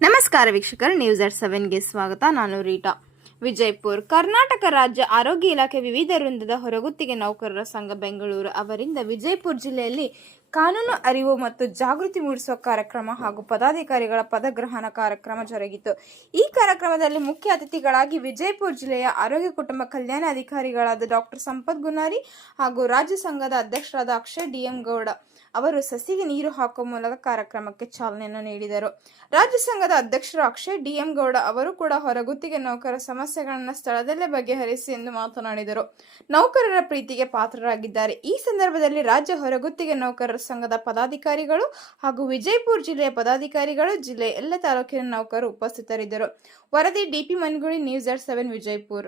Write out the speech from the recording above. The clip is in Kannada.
ನಮಸ್ಕಾರ ವೀಕ್ಷಕರು ನ್ಯೂಸ್ ಅಟ್ ಸೆವೆನ್ಗೆ ಸ್ವಾಗತ. ನಾನು ರೀಟಾ. ವಿಜಯಪುರ್, ಕರ್ನಾಟಕ ರಾಜ್ಯ ಆರೋಗ್ಯ ಇಲಾಖೆ ವಿವಿಧ ವೃಂದದ ಹೊರಗುತ್ತಿಗೆ ನೌಕರರ ಸಂಘ ಬೆಂಗಳೂರು ಅವರಿಂದ ವಿಜಯಪುರ ಜಿಲ್ಲೆಯಲ್ಲಿ ಕಾನೂನು ಅರಿವು ಮತ್ತು ಜಾಗೃತಿ ಮೂಡಿಸುವ ಕಾರ್ಯಕ್ರಮ ಹಾಗೂ ಪದಾಧಿಕಾರಿಗಳ ಪದಗ್ರಹಣ ಕಾರ್ಯಕ್ರಮ ಜರುಗಿತು. ಈ ಕಾರ್ಯಕ್ರಮದಲ್ಲಿ ಮುಖ್ಯ ಅತಿಥಿಗಳಾಗಿ ವಿಜಯಪುರ ಜಿಲ್ಲೆಯ ಆರೋಗ್ಯ ಕುಟುಂಬ ಕಲ್ಯಾಣ ಅಧಿಕಾರಿಗಳಾದ ಡಾಕ್ಟರ್ ಸಂಪತ್ ಗುನಾರಿ ಹಾಗೂ ರಾಜ್ಯ ಸಂಘದ ಅಧ್ಯಕ್ಷರಾದ ಅಕ್ಷಯ್ ಡಿಎಂ ಗೌಡ ಅವರು ಸಸಿಗೆ ನೀರು ಹಾಕುವ ಮೂಲಕ ಕಾರ್ಯಕ್ರಮಕ್ಕೆ ಚಾಲನೆಯನ್ನು ನೀಡಿದರು. ರಾಜ್ಯ ಸಂಘದ ಅಧ್ಯಕ್ಷರು ಅಕ್ಷಯ್ ಡಿಎಂ ಗೌಡ ಅವರು ಕೂಡ ಹೊರಗುತ್ತಿಗೆ ನೌಕರರ ಸಮಸ್ಯೆಗಳನ್ನು ಸ್ಥಳದಲ್ಲೇ ಬಗೆಹರಿಸಿ ಎಂದು ಮಾತನಾಡಿದರು. ನೌಕರರ ಪ್ರೀತಿಗೆ ಪಾತ್ರರಾಗಿದ್ದಾರೆ. ಈ ಸಂದರ್ಭದಲ್ಲಿ ರಾಜ್ಯ ಹೊರಗುತ್ತಿಗೆ ನೌಕರರ ಸಂಘದ ಪದಾಧಿಕಾರಿಗಳು ಹಾಗೂ ವಿಜಯಪುರ ಜಿಲ್ಲೆಯ ಪದಾಧಿಕಾರಿಗಳು, ಜಿಲ್ಲೆ ಎಲ್ಲ ತಾಲೂಕಿನ ನೌಕರರು ಉಪಸ್ಥಿತರಿದ್ದರು. ವರದಿ DP ಮನ್ಗುಳಿ, news at seven, Vijayapura.